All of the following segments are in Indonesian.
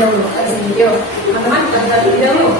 dahulu. Di sini, yuk. Teman-teman kita buka terlebih dahulu.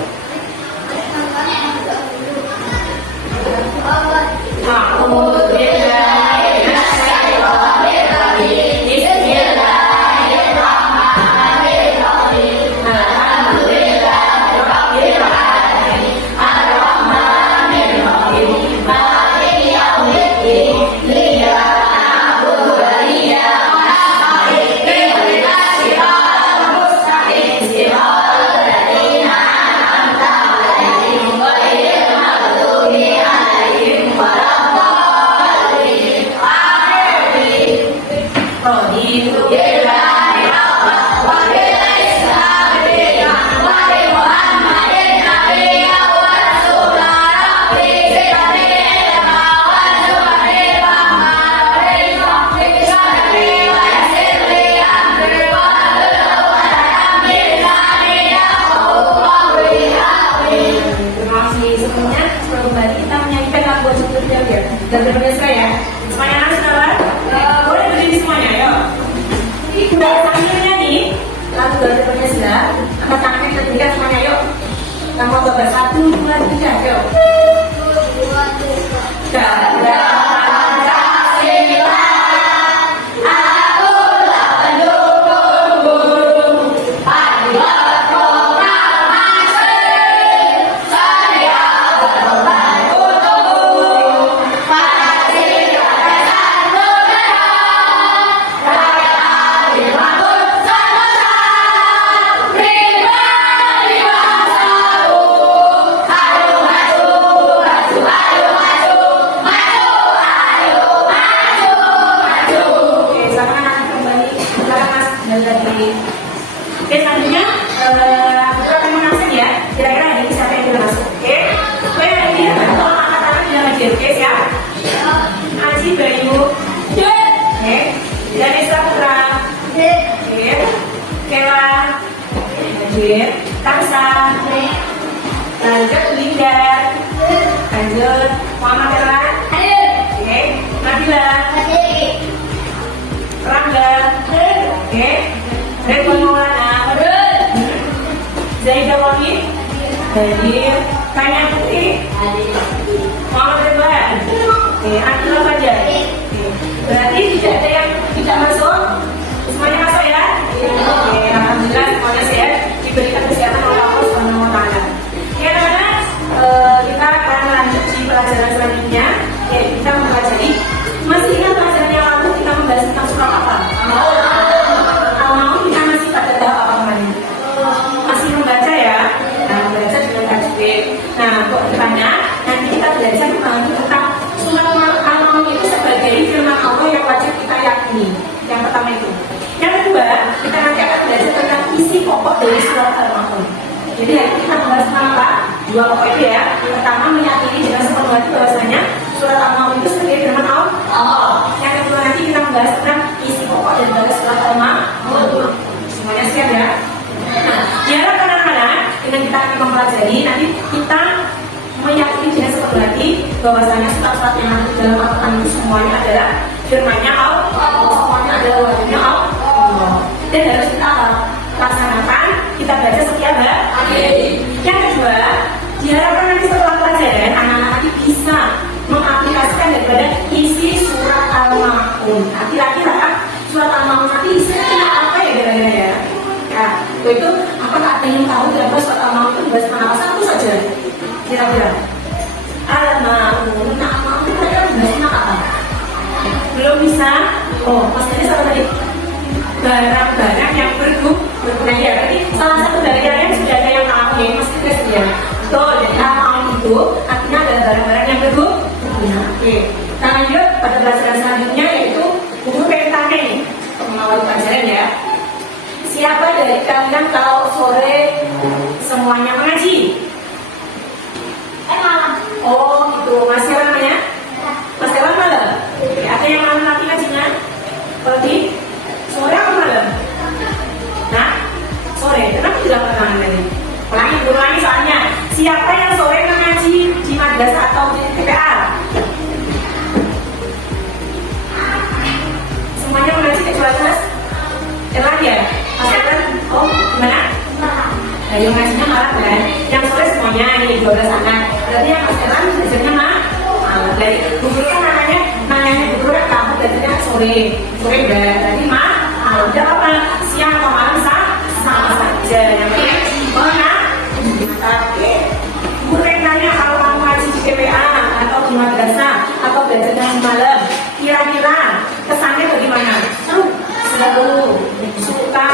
Dan daripada saya, semuanya harus sabar. Boleh berdiri semuanya, yuk. Udah sambil nyanyi, lalu daripada saya, angkat tangannya kita berikan semuanya, yuk. Kamu coba 1, 2, 3, yuk. 1, 2, 3. Oke, selanjutnya aku akan mengakseskan ya. Kira-kira hari ini siapa yang sudah masuk? Oke, gue hari ini tolong angkat tangan bilang aja, oke siap? Aji Bayu, oke. Danesa Putra, oke. Kela, oke. Kamsa, lanjut Linda, lanjut Muhammad Erlan, oke. Nabila, Rangga, oke. Ridwan Maulana, Zaidah Wahid, Hadir, Tanya Putri, Muhammad Ridwan, Abdullah Fajar. Berarti tidak ada yang tidak masuk, semuanya masuk ya. Alhamdulillah semuanya sehat, diberikan kesehatan oleh Allah Subhanahu Wa Taala. Ya teman-teman, kita akan lanjut di pelajaran selanjutnya, yaitu kita mempelajari. Masih ingat pelajaran yang lalu kita membahas tentang surat apa? Nah, untuk depannya nanti kita belajar tentang surat Al-Maun itu sebagai firman Allah yang wajib kita yakini. Yang pertama itu. Yang kedua, kita nanti akan belajar tentang isi pokok dari surat Al-Maun. Jadi hari ini kita membahas tentang apa? Dua pokok itu ya. Pertama, meyakini dengan sepenuh hati bahwasanya surat Al-Maun itu sebagai firman Allah. Yang kedua nanti kita membahas tentang isi pokok dari surat Al-Maun. Semuanya siap ya? Nah, diharapkan anak-anak dengan kita akan mempelajari, nanti kita meyakini dengan sepenuh hati bahwasanya surat-surat yang ada di dalam Al-Quran itu semuanya adalah firman-Nya Allah, semuanya adalah wahyu-Nya Allah. Dan harus kita laksanakan, kita baca setiap hari. Yang kedua, diharapkan nanti setelah pelajaran anak-anak nanti bisa mengaplikasikan daripada isi surat Al-Maun. Nanti kira-kira surat Al-Maun nanti isinya apa ya kira-kira ya? Nah, itu apakah ada yang tahu berapa surat Al-Maun itu dibahas tentang apa? Satu saja kira-kira. Al-Maun, Al-Maun itu kira-kira dibahas tentang apa? Belum bisa? Oh, maksudnya sama tadi barang-barang yang berguna ya. Berarti salah satu dari kalian sudah ada yang tahu ya, maksudnya ya. Betul, jadi Al-Maun itu artinya adalah barang-barang yang berguna. Oke, kita lanjut pada pelajaran selanjutnya yaitu buku pentane untuk mengawali pelajaran ya. Siapa dari kalian kalau sore semuanya mengaji? Malam. Oh gitu, masih ramai ya? Masih ramai malam? Ada yang malam nanti ngajinya? Berarti sore apa malam? Nah, sore. Kenapa tidak pernah tadi? Ulangi soalnya. Siapa yang sore mengaji di madrasah atau di TPA? Semuanya mengaji kecuali Mas Erlan ya? Mas Erlan, oh gimana? yang ngasihnya malam kan, yang sore semuanya ini 12 anak. Berarti yang pasaran belajarnya dari Bu Guru kan nanya Bu Guru kan kamu belajarnya sore berarti udah apa siang atau malam sama saja. Yang penting mana? Tapi guru yang nanya kalau kamu ngaji di TPA atau di madrasah atau belajarnya malam, kira-kira kesannya bagaimana? Seru, suka,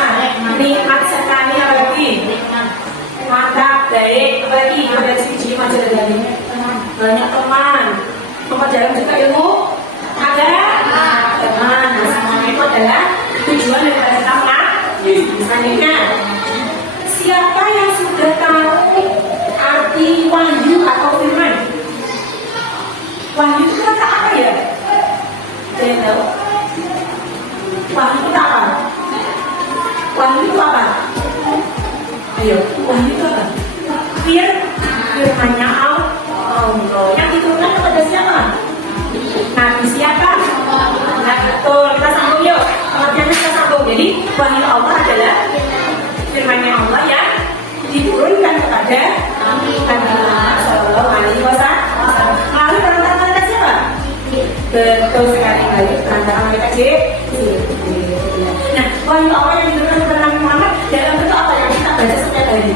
nikmat sekali, apalagi mantap, baik, apalagi ada sisi majalah lagi banyak teman, pembelajaran juga ilmu ada teman. Nah, semuanya itu adalah tujuan daripada tamat. Selanjutnya, siapa yang sudah tahu arti wahyu atau firman? Wahyu itu kata apa ya? Saya tahu. Wahyu itu apa? Wahyu itu apa? Ayo, wahyu itu apa? Firmannya Allah. Yang diturunkan kepada siapa? Nabi siapa? Nah, betul. Kita sambung yuk. Pengertiannya kita sambung. Jadi wahyu Allah adalah firmannya Allah yang diturunkan kepada Nabi Muhammad SAW melalui perantara mereka siapa? Betul sekali, melalui perantara mereka Jibril. Nah, wahyu Allah yang diturunkan kepada Nabi Muhammad dalam bentuk apa yang kita baca setiap hari?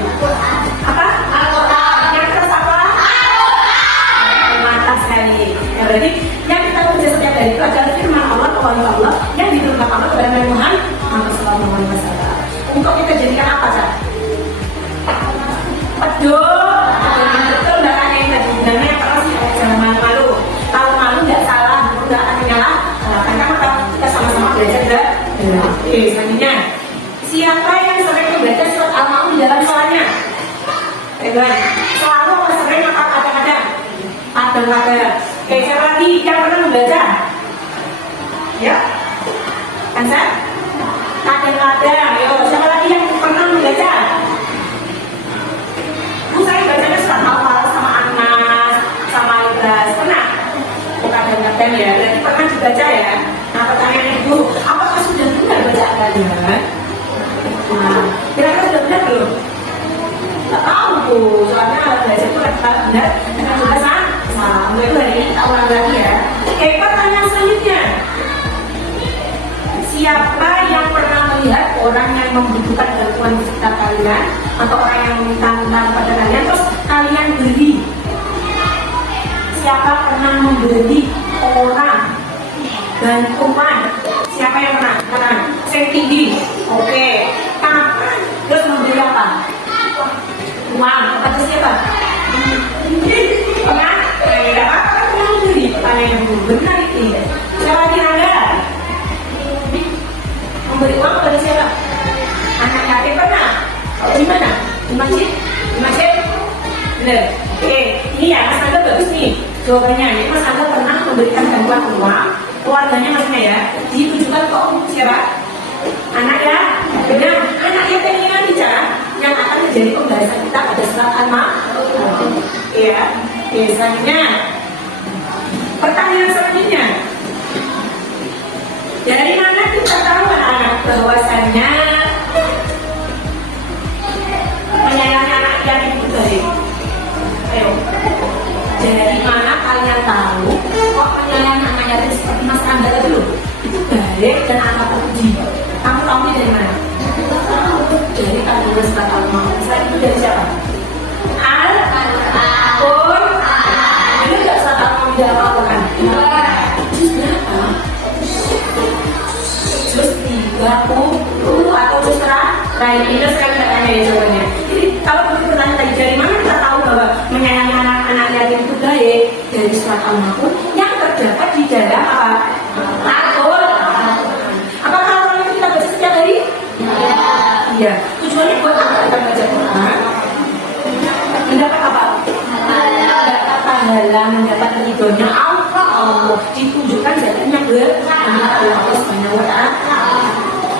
Apa? Al-Quran. Yang terus apa? Al-Quran. Mantap sekali. Ya, berarti yang kita baca setiap hari itu adalah firman Allah atau wahyu Allah yang diturunkan Allah kepada Nabi Muhammad SAW. Untuk kita jadikan apa, Cak? Betul, betul nggak kan yang tadi bilangnya apa sih? Jangan malu-malu. Kalau malu nggak salah, nggak akan nyala. Karena kita sama-sama belajar nggak? Oke, selanjutnya, siapa yang sering membaca surat Al-Ma'un dalam sholatnya? Selalu atau sering atau kadang-kadang? Kadang-kadang. Oke, siapa lagi yang pernah membaca? Ya, kan Sa? Kadang-kadang. Ayo, siapa lagi yang pernah membaca? Saya bacanya surat Al-Falaq sama An-Nas sama Al-Ikhlas. Pernah? Kadang-kadang ya, berarti pernah dibaca ya. Nah, pertanyaan ibu, apakah sudah benar bacaan kalian? Nah, kira-kira sudah benar belum? Tidak tahu tuh, soalnya belajar itu benar dengan juga salah. Mulai itu hari ini kita ulang lagi ya. Oke, pertanyaan selanjutnya, siapa yang pernah melihat orang yang membutuhkan bantuan di sekitar kalian atau orang yang meminta kepada kalian terus kalian beri? Siapa pernah memberi orang bantuan? Siapa yang pernah? Saya tinggi. Oke. Kapan? Terus memberi apa? Uang. Kepada siapa? Pernah? Tidak apa-apa pernah memberi. Pertanyaan yang benar itu. Siapa kira-kira? Memberi uang kepada siapa? Anak yatim pernah? Di mana? Di masjid? Di masjid? Benar. Oke, ini ya Mas Angga bagus nih jawabannya. Jadi Mas Angga pernah memberikan bantuan uang keluarganya maksudnya ya, ditujukan ke siapa? Anak ya? Benar. Anak yatim ini nanti yang akan menjadi pembahasan kita pada surat Al-Ma'un. Iya. Oke, selanjutnya pertanyaan selanjutnya, dari mana kita tahu anak-anak bahwasannya menyayangi anak yatim itu baik? Ayo, dari mana kalian tahu kok menyayangi anak yatim seperti Mas Angga tadi loh itu baik dan anak terpuji? Kamu tahu dari mana? Dari kandungan surat Al-Ma'un. Selain itu dari siapa? Al-Quran. Ini nggak surat Al-Ma'un dalam Al-Quran? Juz berapa? Juz 30 atau juz terakhir? Ini sekarang kita tanya ya jawabannya. Jadi kalau begitu pertanyaan tadi, dari mana kita tahu bahwa menyayangi anak-anak yatim itu baik? Dari surat Al-Ma'un yang terdapat di dalam apa? Al-Quran. Apakah Al-Quran itu kita baca setiap hari? Iya. Tujuannya buat apa kita baca Quran? Mendapat apa? Mendapat pahala, mendapat ridhonya Allah. Ditunjukkan jalannya benar Allah Subhanahu wa Ta'ala.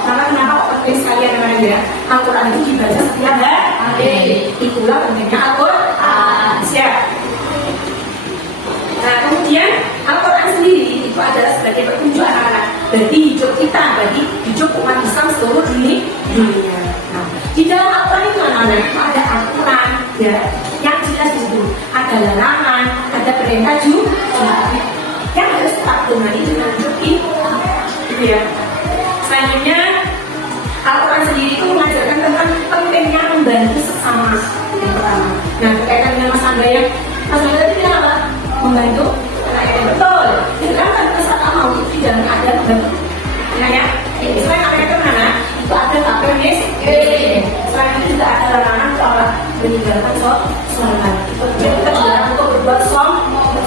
Maka kenapa penting sekalian teman-teman ya? Al-Quran itu dibaca setiap hari. Itulah pentingnya Al-Quran. Siap. Nah, kemudian Al-Quran sendiri itu adalah sebagai petunjuk anak-anak bagi hidup kita, bagi hidup umat Islam seluruh dunia. Nah, di dalam Al-Quran itu anak-anak ada larangan, ada perintah juga yang harus tetap dengan itu nanti gitu ya. Selanjutnya Al-Quran sendiri itu mengajarkan tentang pentingnya membantu sesama yang pertama. Nah, berkaitan dengan Mas Angga yang Mas Angga tadi bilang apa? Membantu anak yatim, betul. Itu kan saat mau itu di dalam ada membantu. Nah ya, selain anak yatim mana? Itu ada takbir miskin. Selain itu juga ada larangan soal meninggalkan sholat. Jadi kita dilarang untuk berbuat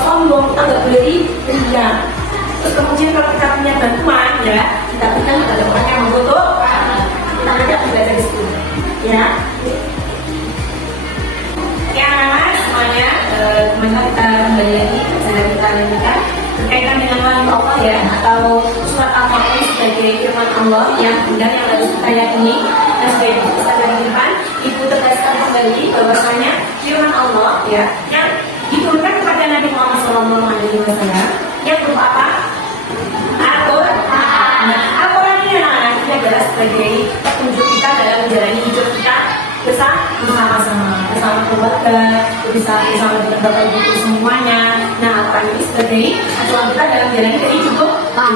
sombong, kita nggak boleh ria. Terus kemudian kalau kita punya bantuan ya, kita berikan kepada orang yang membutuhkan. Kita ada belajar di situ, ya. Ya, semuanya, kemarin kita kembali lagi pelajaran kita lanjutkan berkaitan dengan wali Allah ya, atau surat Al-Maun sebagai firman Allah yang benar yang harus kita yakini. Dan sebagai pesan dari depan, Ibu tegaskan kembali bahwasanya firman Allah ya yang diturunkan kepada Nabi Muhammad SAW yang berupa apa? Al-Quran. Nah, Al-Quran ini nantinya adalah sebagai petunjuk kita dalam menjalani hidup kita bersama-sama, bersama keluarga, bersama dengan Bapak Ibu semuanya. Nah, Al-Quran ini sebagai acuan kita dalam menjalani kehidupan,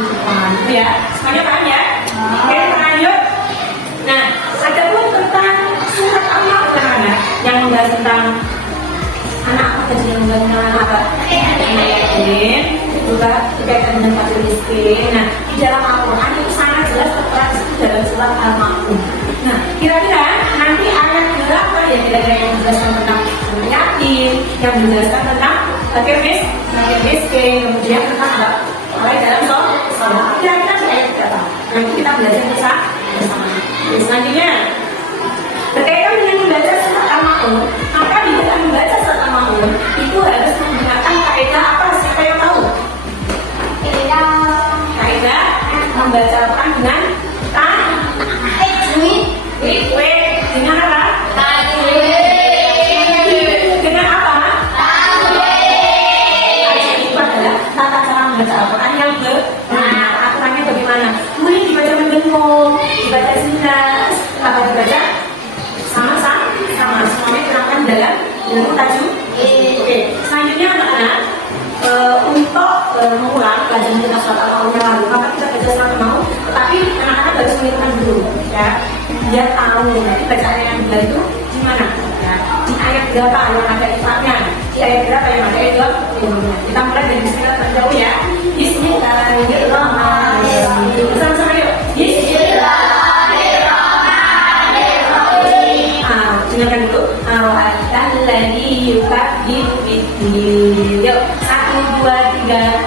ya. Semuanya paham ya? Oke, lanjut. Nah, ada pun tentang surat Al-Maun yang membahas tentang anak apa tadi yang membahas tentang anak apa? Anak yatim, juga berkaitan dengan fakir miskin. Nah, di dalam Al-Quran itu sangat jelas tertera dalam surat Al-Maun. Nah, kira-kira nanti ayat berapa ya kira-kira yang menjelaskan tentang yatim, yang menjelaskan tentang fakir miskin, kemudian tentang apa? Mulai dalam sholat. Kira-kira ayat berapa? Nanti kita belajar bersama. Selanjutnya, berkaitan dengan membaca surat Al-Maun, maka di dalam membaca surat Al-Maun itu harus menggunakan kaidah apa? Siapa yang tahu? Kaidah membaca Al-Quran dengan dengan apa? Dengan apa? Itu adalah tata cara membaca Al-Quran yang benar. Aturannya bagaimana? Mulai dibaca mendengung, dibaca sinas, apa dibaca sama-sama, semuanya terangkan dalam tajwid. Oke, selanjutnya anak-anak untuk mengulang pelajaran kita surat Al-Maun yang lalu, maka kita baca surat Al-Maun, tetapi anak-anak harus mengingatkan dulu, ya, biar tahu nanti bacaan yang benar itu gimana, ya, di ayat berapa yang ada ifratnya, di ayat berapa yang ada idgham. Kita mulai dari bismillah terjauh ya. Bismillahirrahmanirrahim. Sama-sama yuk. Bismillahirrahmanirrahim. Dengarkan dulu. Ar-Rahman alladzi yukadzibu bid-din. Yuk, 1, 2, 3.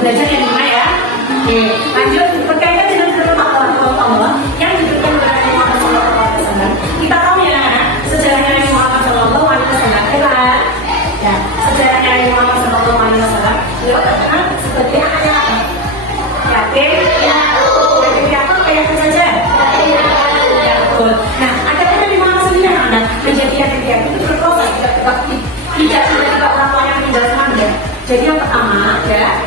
Belajar yang lima ya. Oke, lanjut berkaitan dengan firman Allah yang diberikan kepada Nabi Muhammad SAW. Kita tahu ya sejarahnya Nabi Muhammad SAW. Ya, sejarahnya Nabi Muhammad SAW. Beliau terkenal sebagai anak yang apa? Yatim. Yatim piatu kayak apa saja? Ya, betul. Nah, akhirnya Nabi Muhammad sendiri anak menjadi yatim piatu itu berproses tidak tiba-tiba orang tuanya meninggal semangga. Jadi yang pertama ya,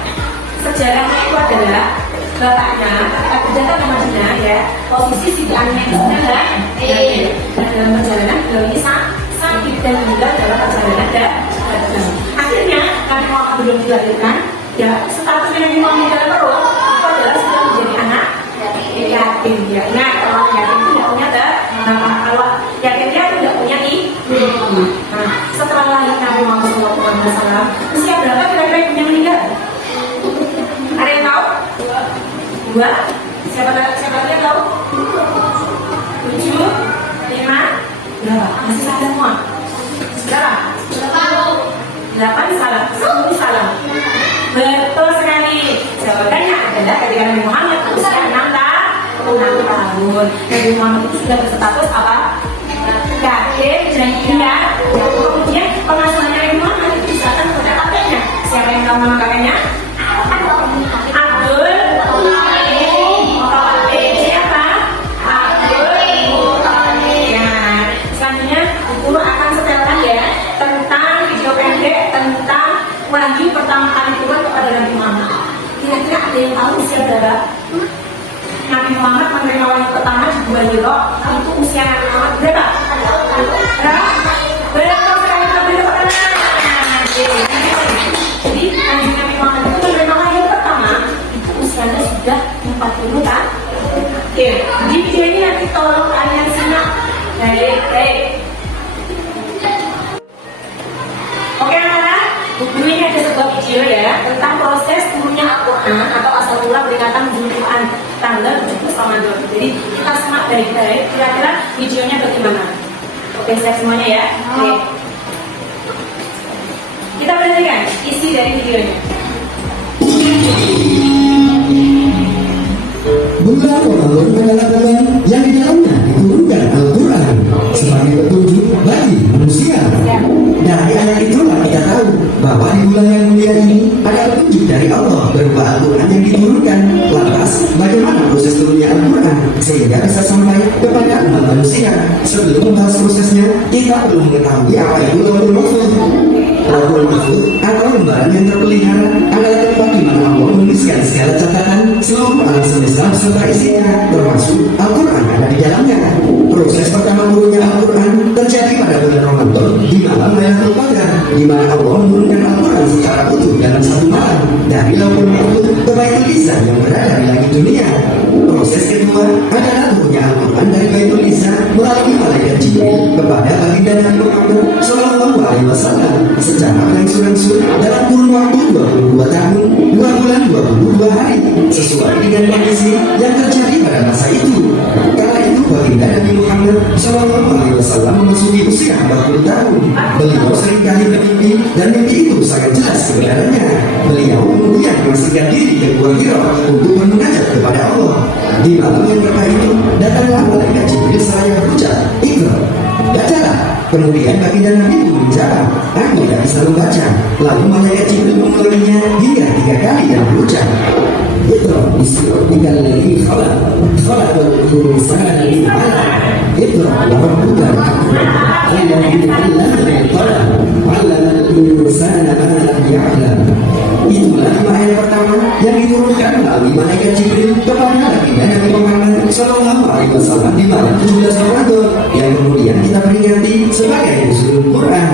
sejarahnya itu adalah bapaknya ketika berjalan ke Madinah ya, posisi si anaknya itu adalah dan dalam perjalanan beliau ini sakit dan meninggal dalam perjalanan dagang. Akhirnya Nabi Muhammad belum dilahirkan ya, statusnya Nabi Muhammad dalam perut itu adalah sudah menjadi anak yatim ya. Ingat, kalau yatim itu tidak punya bapak, kalau yatim dia tidak 2, siapa yang tahu? 7, 5, berapa? Masih salah semua? Berapa? 8 salah, 10 salah. Betul sekali. Jawabannya adalah ketika Nabi Muhammad usia 6 tahun. Nabi Muhammad itu sudah berstatus apa? Kakek, jahiliyah. Kemudian pengasuhannya Nabi Muhammad itu diserahkan kepada kakeknya. Siapa yang tahu nama kakeknya? Abdul Muthalib. Siapa? Abdul Muthalib. Nah, selanjutnya guru akan setelkan ya tentang video pendek tentang wahyu pertama kali turun kepada Nabi Muhammad. Kira-kira ada yang tahu usia berapa? Nabi Muhammad menerima wahyu pertama di Gua Hira itu usia Nabi Muhammad berapa? Berapa sekali kita beri tepuk tangan. Jadi Nabi Muhammad itu menerima wahyu pertama itu usianya sudah 40 tahun. Oke, di video ini nanti tolong kalian simak. Baik. Oke anak-anak, buku ini ada sebuah video ya tentang proses turunnya Al-Quran atau asal mula peringatan Quran tanggal 17 Ramadan. Jadi kita simak baik-baik kira-kira videonya bagaimana. Oke, siap semuanya ya. Oke. Kita perhatikan isi dari videonya. Bulan Ramadan adalah bulan yang di dalamnya diturunkan Al-Quran sebagai petunjuk bagi manusia. Dari ayat itulah kita tahu bahwa di bulan yang mulia ini ada petunjuk dari Allah berupa Al-Quran yang diturunkan. Lantas, bagaimana proses turunnya Al-Quran sehingga bisa sampai kepada umat manusia? Sebelum membahas prosesnya, kita perlu mengetahui apa itu Lauhul Mahfuz. Lauhul Mahfuz atau lembaran yang terpelihara adalah tempat di mana Allah menuliskan segala catatan seluruh alam semesta beserta isinya, termasuk Al-Quran ada di dalamnya. Proses pertama turunnya Al-Quran terjadi pada bulan Ramadan di malam Lailatul Qadar, di mana Allah menurunkan Al-Quran secara utuh dalam satu malam dari Lauhul Mahfuz ke Baitul Izzah yang berada di langit dunia. Proses kedua adalah turunnya Al-Quran dari Baitul Izzah melalui malaikat Jibril kepada baginda Nabi Muhammad Shallallahu Alaihi Wasallam secara berangsur-angsur dalam kurun waktu 22 tahun, 2 bulan, 22 hari, sesuai dengan kondisi yang terjadi pada masa itu. Kala itu baginda Nabi Muhammad Shallallahu Alaihi Wasallam memasuki usia 40 tahun. Beliau seringkali bermimpi dan mimpi itu sangat jelas kebenarannya. Beliau kemudian memasukkan diri ke Gua Hira untuk bermunajat kepada Allah. Di malam yang berkah itu datanglah malaikat Jibril seraya berucap, "Iqra, bacalah." Kemudian baginda Nabi pun menjawab, "Aku tidak bisa membaca." Lalu malaikat Jibril mengulanginya hingga 3 kali dan berucap, "Iqra bismi rabbikal ladzi khalaq, khalaqal insana min 'alaq, Iqra wa rabbukal akram, alladzi 'allama bil qalam, 'allamal insana ma lam ya'lam." Itulah ayat pertama yang diturunkan melalui malaikat Jibril kepada baginda Nabi Muhammad Shallallahu Alaihi Wasallam di malam 17 Ramadan yang kemudian kita peringati sebagai Nuzulul Quran.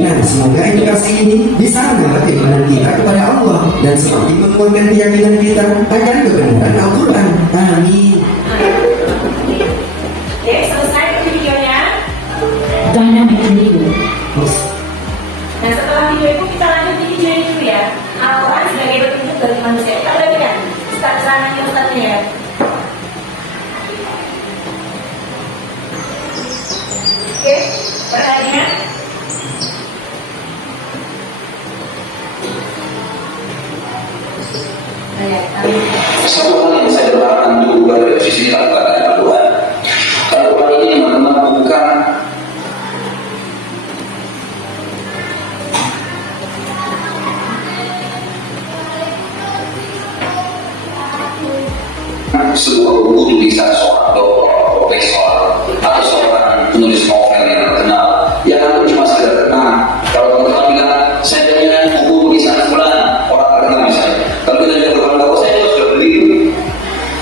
Nah, semoga edukasi ini bisa menambah keimanan kita kepada Allah dan semakin menguatkan keyakinan kita akan kebenaran Al-Quran. Amin. Oke, selesai videonya. Dynamic video. Nah, setelah video itu kita lanjut di video ini dulu ya. Al-Quran sebagai petunjuk bagi manusia. Kita perhatikan Ustaznya ya. Oke, perhatikan. Satu hal yang saya doakan untuk dari sisi Al-Quran. Al-Quran ini memang bukan sebuah buku tulisan seorang dokter, profesor, atau seorang penulis novel yang terkenal. Yang aku cuma sekedar kenal. Kalau teman-teman bilang, saya punya buku tulisan fulan, orang terkenal misalnya. Kalau kita juga berkawan tahu, saya sudah beli itu.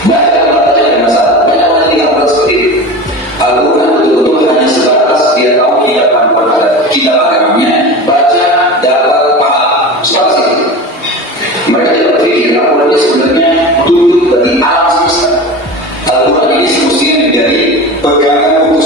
Banyak orang ada masalah. Banyak orang tinggal berat seperti itu. Al-Quran betul-betul hanya sebatas dia tahu kita agamanya, baca, dapat, paham. Sebatas itu. Mereka tidak berpikir Al-Quran ini sebenarnya duduk bagi alam semesta. Al-Quran ini semestinya menjadi pegangan buku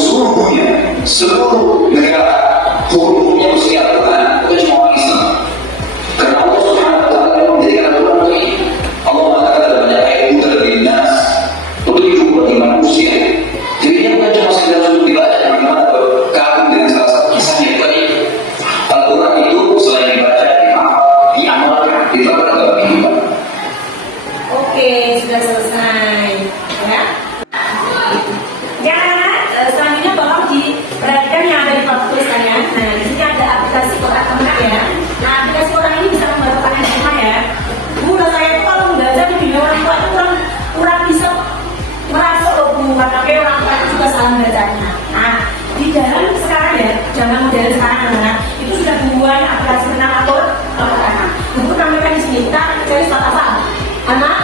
Anak?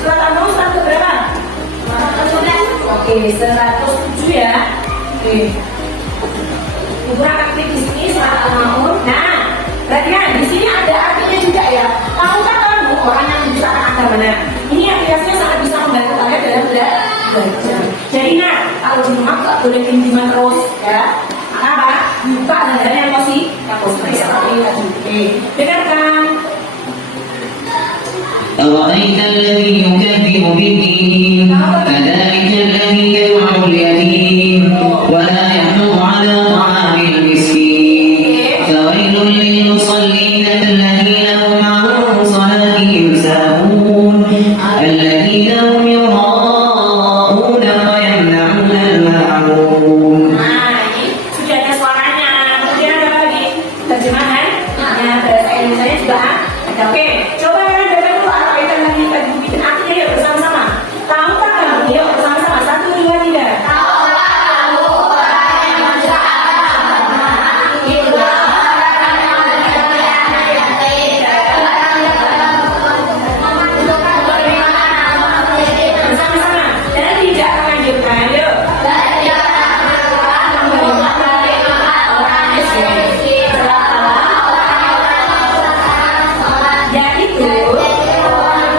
Surat An-Nur surat berapa? Oke, 107 ya. Oke. Ukuran aktif di sini surat An-Nur. Nah, perhatikan di sini ada artinya juga ya. Tahukah kamu orang yang menciptakan Anda mana? Ini aplikasinya sangat bisa membantu kalian dalam belajar. Jadi nah, kalau di rumah nggak boleh pinjaman terus ya. Apa? Buka dan yang positif seperti tadi. Oke, dengarkan. أرأيت الذي يكذب بالدين فذلك الذي يدعو اليتيم ولا يحض على طعام المسكين فويل للمصلين الذين هم عن صلاتهم ساهون الذين هم يراءون ويمنعون الماعون. Nah, ini sudah ada suaranya. Kemudian ada apa lagi? Terjemahan. Ya, bahasa Indonesia juga ada. Oke, coba kalian baca dulu apa itu lagi kita bikin artinya yuk bersama-sama. Tahukah kamu? Yuk bersama-sama. 1, 2, 3. Bersama-sama. Dan tidak menganjurkan. Yuk. Yaitu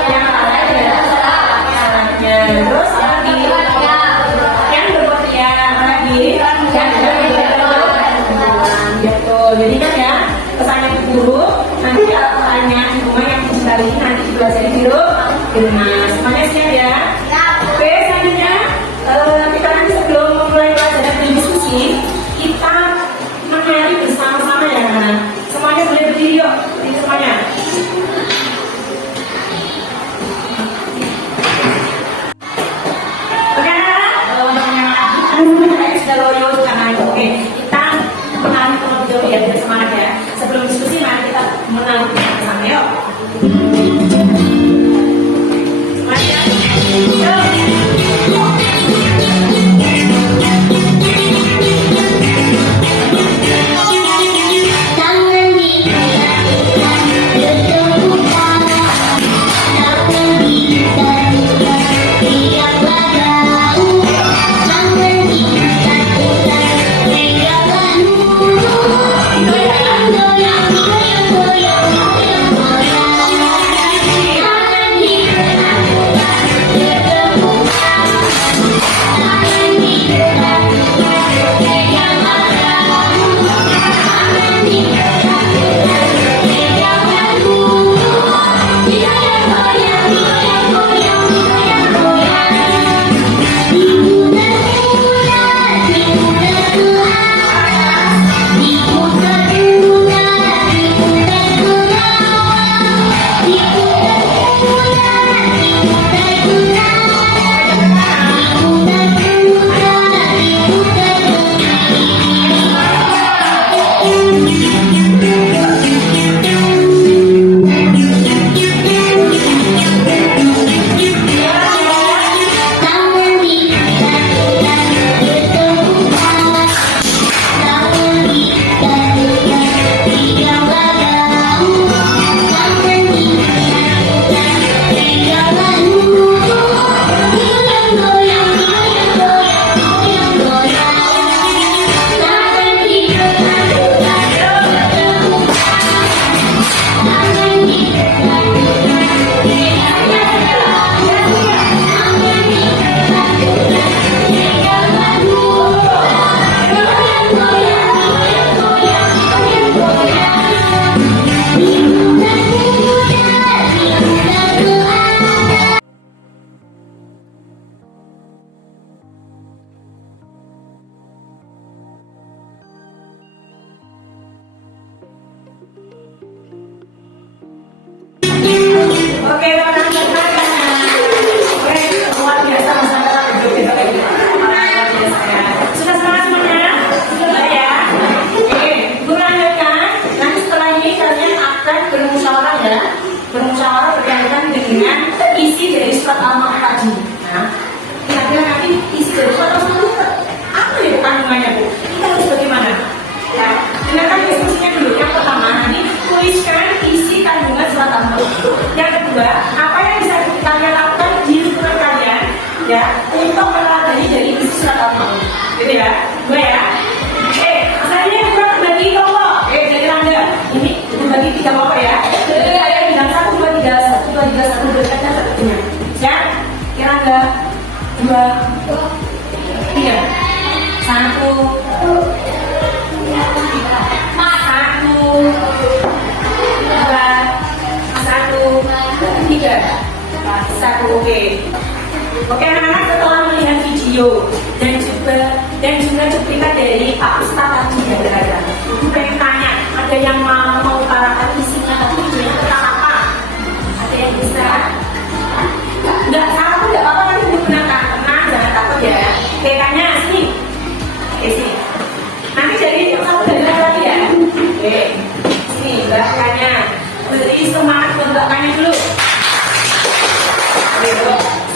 yang ada syaratnya. Terus lagi yang berbuat yang lagi yang gitu. Jadi kan ya pesannya ke guru nanti kalau pesannya di rumah yang dicari nanti dipelajari di rumah. Semuanya siap ya? Oke, selanjutnya kita nanti sebelum memulai pelajaran dan diskusi kita menari bersama-sama ya anak. Semuanya boleh berdiri yuk, berdiri semuanya. Oke, anak-anak sudah loyo jangan. Oke, kita menari terlebih dahulu ya, biar semangat ya. Sebelum diskusi mari kita menari bersama yuk. Semuanya, yuk. Oke, teman-teman. Oke, luar biasa masalah berbeda kayak gini. Luar biasa ya. Sudah semangat semuanya? Sudah ya. Oke, guru lanjutkan. Nanti setelah ini kalian akan bermusyawarah ya. Bermusyawarah berkaitan dengan isi dari surat Al-Ma'un tadi. Nah, kira-kira nanti isi dari surat Al-Ma'un itu apa ya kandungannya Bu? Kita harus bagaimana? Ya, dengarkan diskusinya dulu. Yang pertama, nanti tuliskan isi kandungan surat Al-Ma'un. Yang kedua, apa ya untuk meneladani dari isi surat Al-Maun. Gitu ya, dua ya. Asalnya kurang bagi kelompok. Jadi Rangga, ini bagi 3 kelompok ya. Jadi ada bilang 1, 2, 3, 1, 2, 3, 1, 2, 3, 1, ya. Rangga 2, 3, 1, 1, oke. Oke anak-anak, setelah melihat video dan juga cuplikan dari Pak Ustadz tadi ya, itu pengen tanya, ada yang mau mengutarakan isinya tapi videonya tentang apa? Ada yang bisa? Enggak, salah pun enggak apa-apa, nanti digunakan, tenang, jangan takut ya. Oke, tanya sini. Oke, sini. Nanti jadi satu dari lagi ya. Oke, sini belakangnya. Beri semangat buat belakangnya dulu.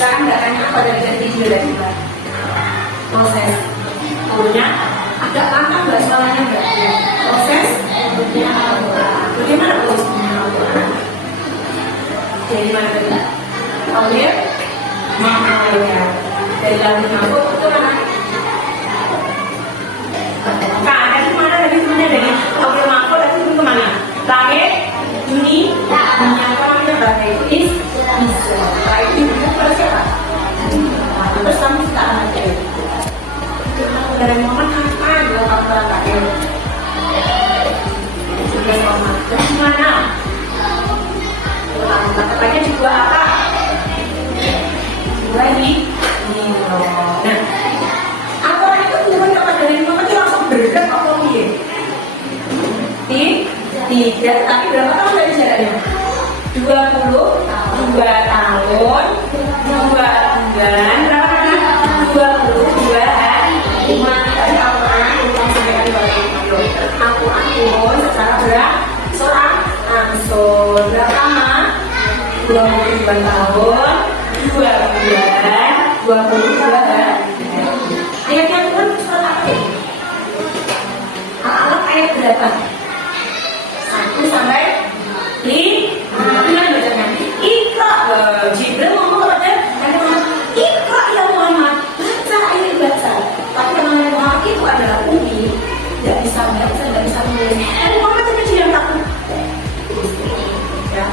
Sekarang nggak tanya apa dari video dari Mbak. Proses turunnya agak lantang nggak suaranya Mbak? Proses turunnya bagaimana prosesnya? Dari mana tadi? Tauhid, ya. Dari lagu Mahfud itu mana? Nah, tadi mana dari Tauhid Mahfud tadi itu kemana? Langit, dunia, apa namanya bahasa itu is. Itu pada siapa? Terus kamu kita aja. Dari momen apa juga kamu berangkat? Sudah momen. Dari mana? Katanya juga apa? Juga ini. Nah, apa itu turun kepada dari momen itu langsung berat atau iya? Tidak, tapi berapa tahun dari jaraknya? 22 tahun, 2 bulan, berapa kan? 22 hari. Cuma dari Al-Quran, bukan sampai kali Al-Quran pun secara berangsur berapa lama? 22 tahun, 2 bulan, 22 hari. Ayatnya pun surat apa ya? Al-Alaq ayat berapa? 1 sampai 5. Ikra, Jibril ngomong kepada Nabi Muhammad, Ikra ya Muhammad, baca ini baca. Tapi namanya Muhammad itu adalah umi, tidak bisa baca, tidak bisa menulis. Nabi Muhammad itu yang takut. Ya,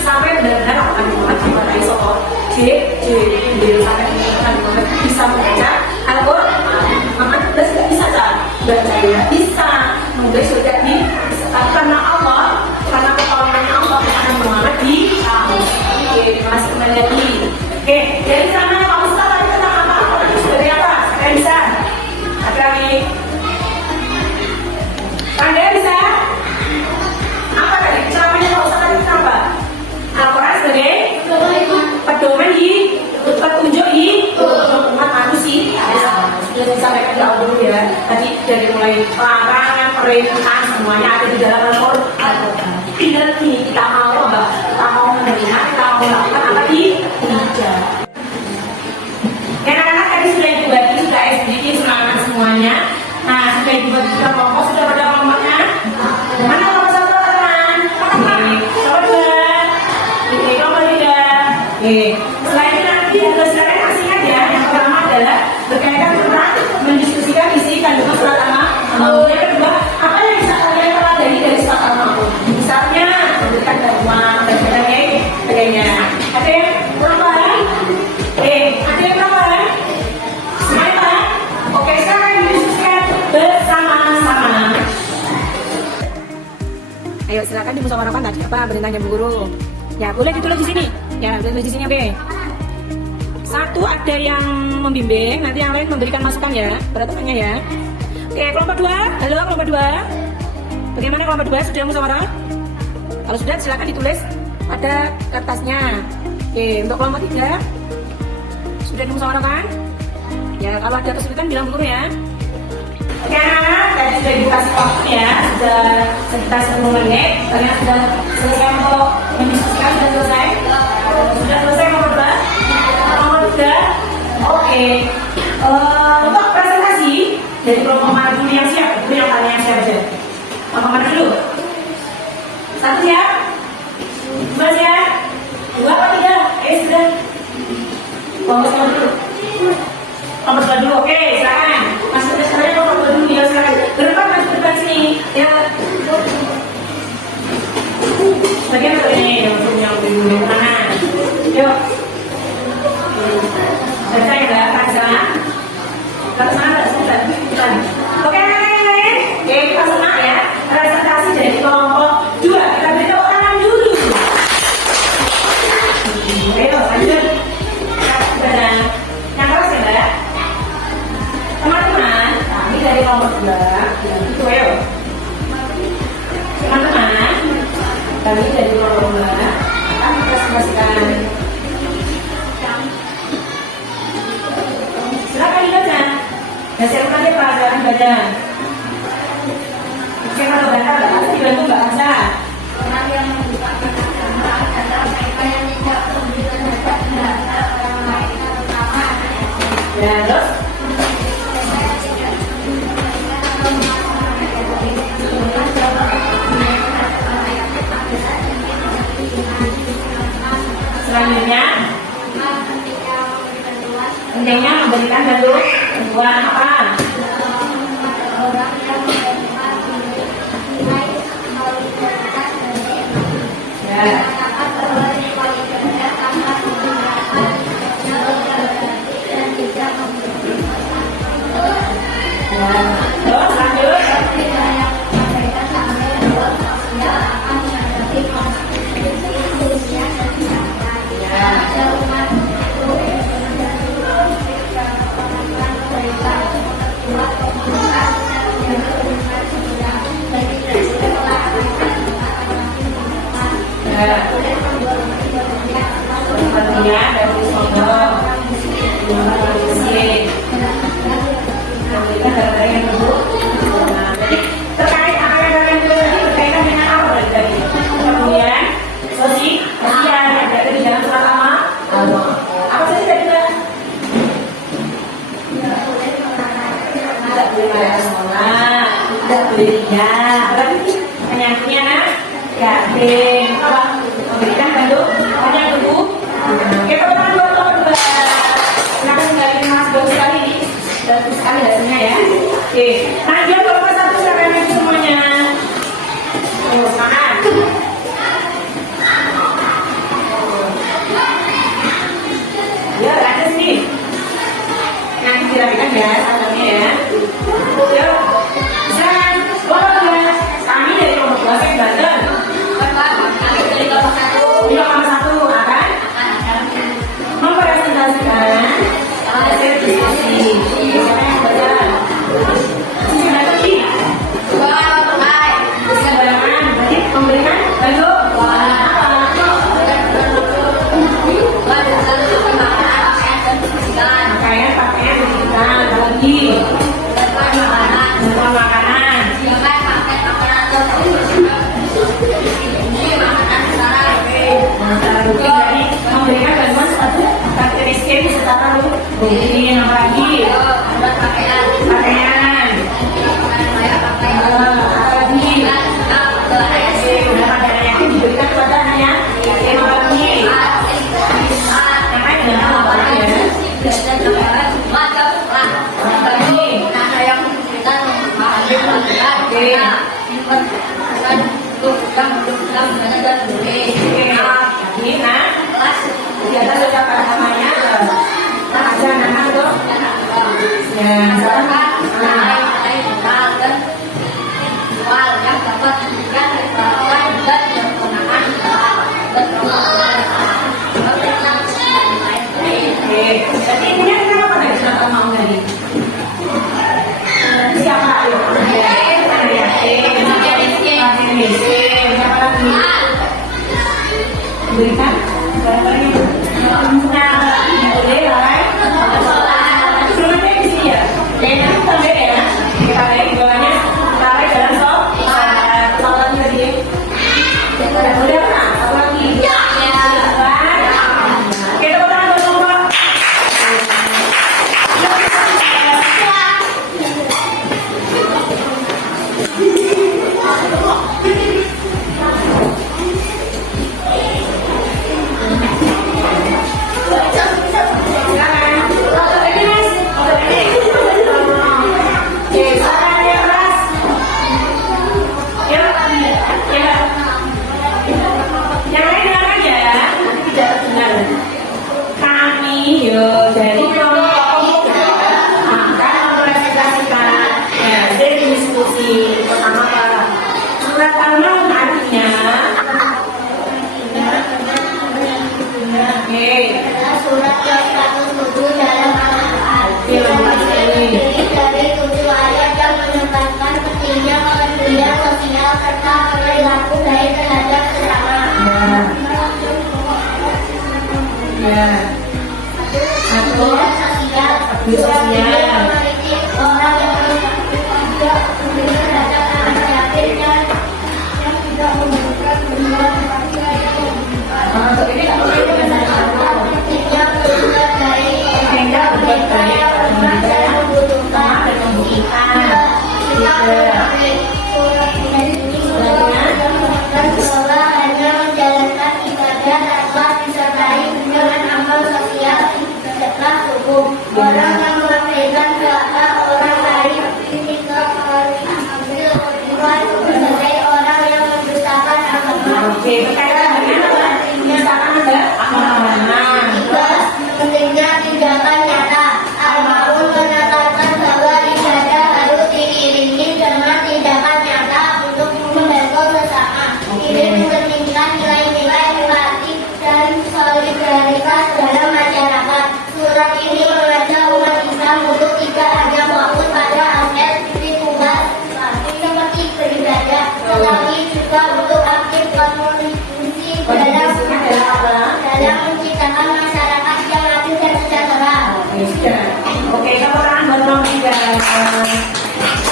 sampai benar-benar Nabi Muhammad dimarahi soal Jibril sampai Nabi Muhammad bisa membaca Al-Quran. Muhammad tidak bisa baca, tidak bisa menulis juga nih, karena Allah, karena pertolongannya Allah akan Muhammad di Oke, masih kembali lagi. Oke, jadi ceramahnya Pak Ustadz tadi tentang apa? Dari apa? Saya bisa. Ada lagi. Anda bisa? Apa tadi? Ceramahnya Pak Ustadz tadi tentang apa? Al-Quran sebagai pedoman petunjuk umat manusia. Sudah disampaikan di awal dulu ya. Tadi dari mulai larangan, perintah, semuanya ada di dalam Al-Quran. Tinggal ini kita mau apa? Kita mau menerima, kita mau melakukan apa di tidak. Anak-anak tadi sudah dibagi, sudah SDG semangat semuanya. Nah, sudah dibagi sudah kelompok, sudah pada kelompoknya. Mana kelompok satu teman? Kelompok 2, kelompok 3. Selain itu nanti berdasarkan hasilnya ya. Yang pertama adalah berkaitan tentang mendiskusikan isi kandungan surat Al-Maun. Yang kedua, apa yang bisa kalian pelajari dari surat Al-Maun? Misalnya memberikan bantuan dan sebagainya. Ada yang kurang paham? Ada yang kurang paham? Semuanya paham? Oke, sekarang didiskusikan bersama-sama. Ayo silakan dimusyawarahkan tadi apa perintahnya Bu Guru. Ya boleh ditulis di sini. Ya boleh tulis di sini, oke. Satu ada yang membimbing, nanti yang lain memberikan masukan ya, perhatiannya ya. Oke, kelompok 2, halo kelompok 2. Bagaimana kelompok 2 sudah musyawarah? Kalau sudah silakan ditulis pada kertasnya. Oke, untuk kelompok 3 sudah dimusyawarahkan? Ya, kalau ada kesulitan bilang dulu ya. Oke anak-anak, tadi sudah dikasih waktu ya, sudah sekitar 10 menit. Kalian sudah selesai untuk mendiskusikan, sudah selesai? Sudah selesai kelompok 2? Kelompok 3? Oke. Untuk presentasi dari kelompok mana dulu yang siap? Dulu yang tanya yang siap aja. Kelompok mana dulu? 1 siap? 2 siap? 2 apa 3? Sudah. Kelompok sekolah dulu. Kelompok sekolah dulu, oke, silakan. Masuk ke sekolahnya kelompok dulu ya, silakan. Berdepan, masuk depan sini. Ya. Bagian apa ini yang dulu kanan? Yuk. Baca ya, Mbak. Baca. Kalau sana, sebentar. Oke, lain. Oke, kita senang ya. Presentasi dari kelompok 2. Kita beri tepuk tangan dulu. Ayo, lanjut. Dan yang keras ya, Mbak. Teman-teman, kami dari kelompok 2. Itu ayo. Teman-teman, kami dari kelompok 2 akan mempresentasikan. Silakan dibaca. Dan saya ulangi pelajaran baca. Saya kalau baca nggak bisa dibantu nggak bisa. Ya terus. Selanjutnya, pentingnya memberikan bantuan apa? Ya. Terus lanjut. Sepertinya dari Sombong, yang dulu. Jadi terkait apa yang kalian dulu tadi berkaitan dengan apa tadi? Kemudian sosial, ada di dalam surat lama. Apa saja tadi Mbak? Tidak boleh pada sekolah, tidak boleh tinggal. Berarti penyakitnya nak? Ya, apa? Memberikan banyak tubuh. Kita teman dua. Silakan tinggalin Mas bagus sekali ini. Bagus sekali hasilnya ya. Oke. Nah, dia kelompok 1 silakan lagi semuanya. Oh, semangat. Ya, ada sini. Nanti dirapikan ya, salamnya ya. Yuk. Silakan. Kelompok 2. Kami dari kelompok 2 saya Banten. Iya, kelompok 1 akan mempresentasikan hasil diskusi. Siapa yang baca? Sisi lagi. Bisa bayangan. Berarti memberikan bantuan pakaian berikan lagi. Makanan. Jadi memberikan bantuan satu karakteristik secara rutin. Apa lagi? Pakaian. Apa lagi? Udah pakaian yang diberikan kepada anaknya. Apa lagi? Makanya dengan apa lagi ya? Apa lagi? Ini nah, di atas ucapan namanya aja nama tuh. Ya, misalkan jadi intinya kita apa tadi sudah mau tadi? Siapa ayo? Berikan barang-barang boleh lah. Sebenarnya di sini ya. Kayaknya kita beda ya. Kita beda jualannya. Kita beda dalam sok. Soalan tadi. Udah pernah? Apa lagi? Ya. Oke, tepuk tangan buat kelompok. surat yang 107 dalam Al-Quran. Terdiri dari 7 ayat yang menekankan pentingnya kepedulian sosial serta perilaku baik terhadap sesama. Satu. Sosial. Sosial. Memiliki orang yang tidak peduli terhadap anak yatim yang tidak memberikan bantuan kepada yang membutuhkan. Untuk ini tak boleh Pentingnya berbuat baik terhadap mereka yang lemah dan membutuhkan. Kita memahami surat ini bahwa hanya menjalankan ibadah tanpa disertai dengan amal sosial tetaplah cukup. Orang yang memberikan kepada orang lain tidak harus ambil keuntungan sebagai orang yang mendustakan agama. Oke, berkaitan dengan apa? Misalkan ada amanah. Tiga, pentingnya tindakan nyata. Al-Ma'un menekankan bahwa ibadah harus diiringi dengan tindakan nyata untuk membantu sesama. Ini mementingkan nilai-nilai empati dan solidaritas dalam masyarakat. Surat ini mengajak umat Islam untuk tidak hanya fokus pada aspek ritual seperti beribadah, tetapi juga untuk aktif berkontribusi dalam menciptakan masyarakat yang adil dan sejahtera. Oke, tepuk tangan buat Bang Tiga.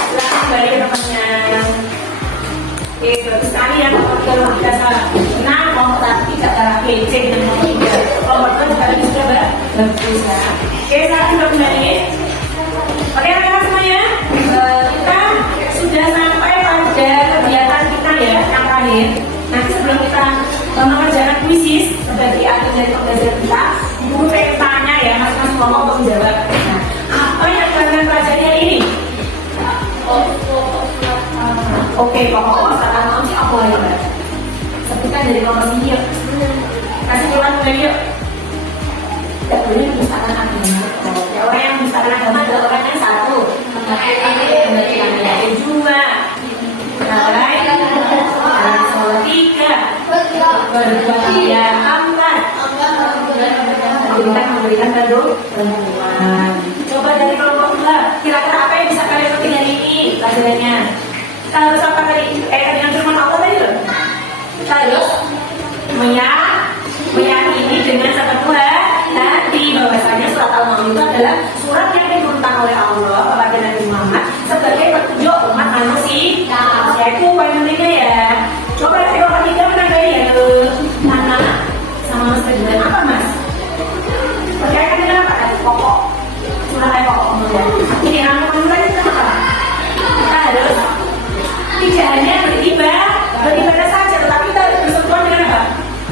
Silakan kembali ke temannya. Oke, bagus sekali ya nomor 3 luar biasa. Nah, nomor 1 tidak ada PC dan nomor 3. Nomor 2 juga lebih sudah bagus ya. Oke, sekarang kita kembali. Oke, rekan semuanya, kita sudah sampai pada kegiatan kita ya yang terakhir. Nanti sebelum kita mengerjakan kuisis sebagai akhir dari pembelajaran kita, guru pengen tanya ya, masing-masing ngomong untuk menjawab. Nah, apa yang kalian pelajari hari ini? Oke, pokok saran nanti apa ya? Sebutkan dari nomor sini yuk. Kasih ulang lagi yuk. Tidak boleh misalkan agama. Ya, orang yang misalkan agama adalah orang yang satu. Yang dua. Baik. Sholat 3. Berbahagia 4. Memberikan bantuan. Coba dari kelompok 2. Kira-kira apa yang bisa kalian petik hari ini pelajarannya? Kita harus apa tadi? Tadi yang firman Allah tadi loh. Kita harus meyakini dengan satu tadi bahwasanya surat Al-Maun itu adalah surat yang diturunkan oleh Allah kepada Nabi Muhammad sebagai petunjuk umat manusia. Yaitu paling pentingnya ya. Coba dari kelompok 3 menandai ya Nana sama Mas Ferdinand. Apa Mas? Berkaitan dengan apa tadi? Pokok surat pokok kemudian. Ini rangkuman tadi kenapa? Kita harus tidak hanya beribadah saja, tetapi kita harus bersentuhan dengan apa?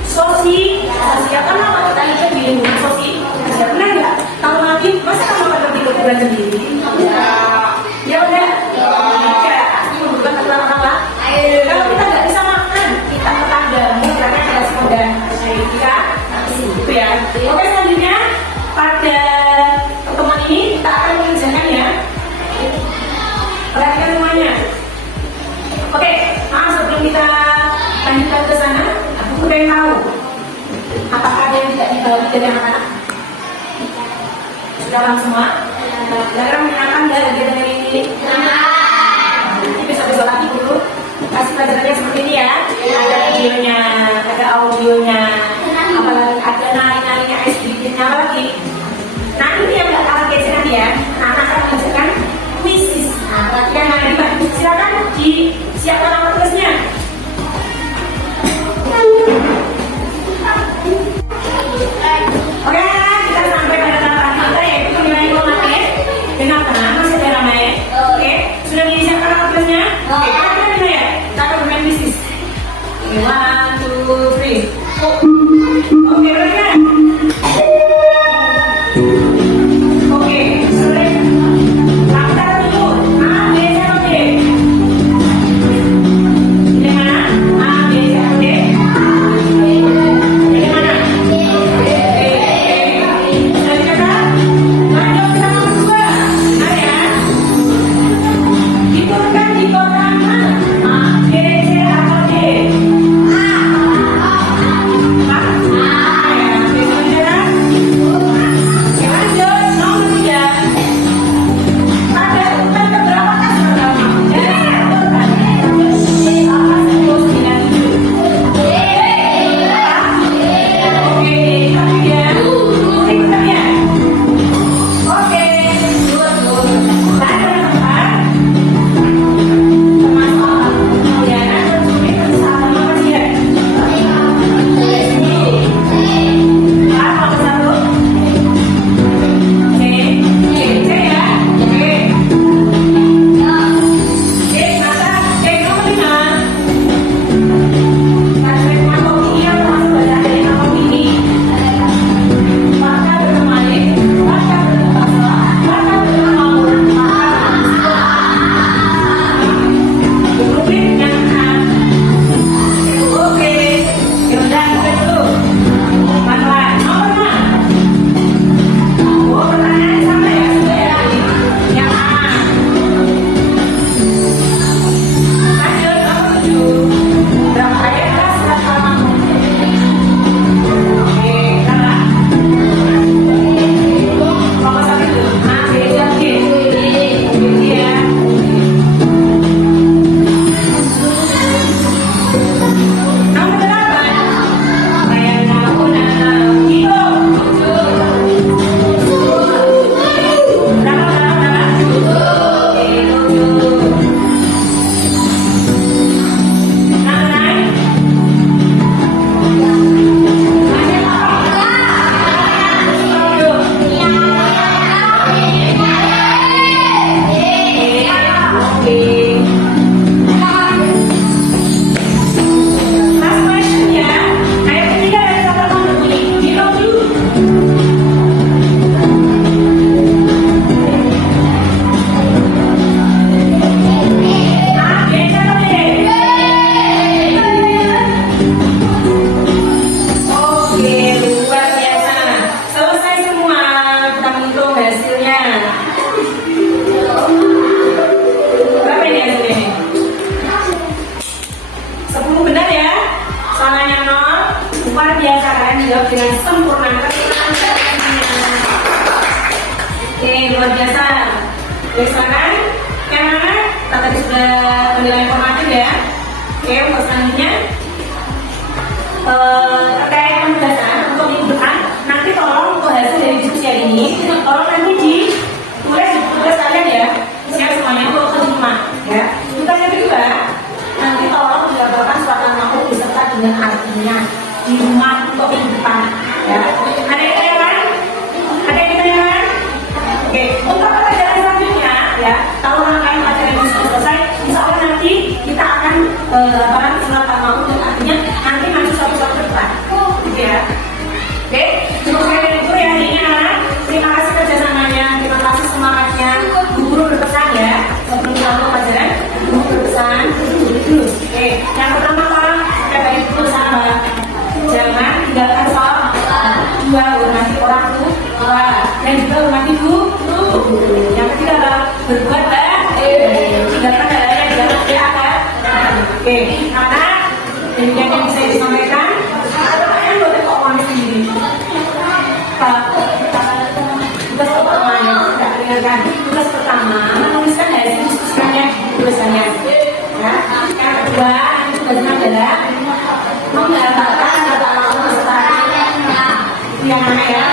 Sosial. Kenapa kita hidup di lingkungan sosial? Benar nggak? Kalau nanti masa kamu akan pergi ke kuburan sendiri? Ya udah. Tidak. Pasti membutuhkan keterangan apa? Kalau kita nggak bisa makan, kita tetanggamu karena ada sepeda. Kita itu ya. Oke, selanjutnya pada pertemuan ini kita akan mengerjakan ya. Perhatikan semuanya. Oke, sebelum kita lanjutkan ke sana, aku pengen tahu apakah ada yang tidak dibagi dari anak-anak? Sudah paham semua? Kalian menyenangkan nggak kegiatan hari ini? Nanti besok-besok lagi dulu kasih pelajarannya seperti ini ya. Ada videonya, ada audionya, apalagi ada nari-narinya, sedikitnya lagi. Nah ini yang nggak kalah gadget nanti ya. Anak akan mengajarkan kuisis. Nah, perhatikan nanti silakan disiapkan nama tulisnya. Oke, kita sampai pada tahap kita yaitu penilaian normatif. Dengan tenang, masih ada ramai. Oke, sudah disiapkan nama tulisnya? Oke, kita ya. Kita akan bermain bisnis. 1, 2, 3. yang sempurna. Oke, luar biasa. Dari sekarang, yang mana? Kita tadi sudah menilai informatif ya. Oke, untuk selanjutnya terkait penugasan untuk minggu depan. Nanti tolong untuk hasil dari diskusi hari ini, tolong nanti ditulis kalian ya. Siap semuanya untuk ke rumah ya. Tugas yang kedua, nanti tolong dilaporkan surat al-mahfuz beserta dengan artinya di rumah untuk minggu depan ya. Ada yang lain? Ada yang lain? Oke, untuk pelajaran selanjutnya ya, kalau rangkaian pelajaran ini sudah selesai, insya Allah nanti kita akan laporan surat al-mahfuz dan artinya nanti masuk satu-satu ke depan gitu ya. Oke, cukup saya dari itu ya hari ini anak. Terima kasih kerjasamanya, terima kasih semangatnya. Guru berpesan ya, sebelum kita mulai pelajaran, guru berpesan dulu. Oke, yang pertama tolong jaga itu sahabat. Jangan tinggalkan soal dua, hormati orang tua dan juga hormati guru. Yang ketiga adalah berbuat baik, tinggalkan hal-hal yang tidak kelihatan. Oke, karena demikian yang bisa disampaikan. Kalian boleh kok ngomong sendiri. Tugas pertama yang tidak dengarkan. Tugas pertama menuliskan hasil diskusinya tulisannya. Ya. Yang kedua, nanti tugasnya adalah menggambarkan data beserta yang mana ya.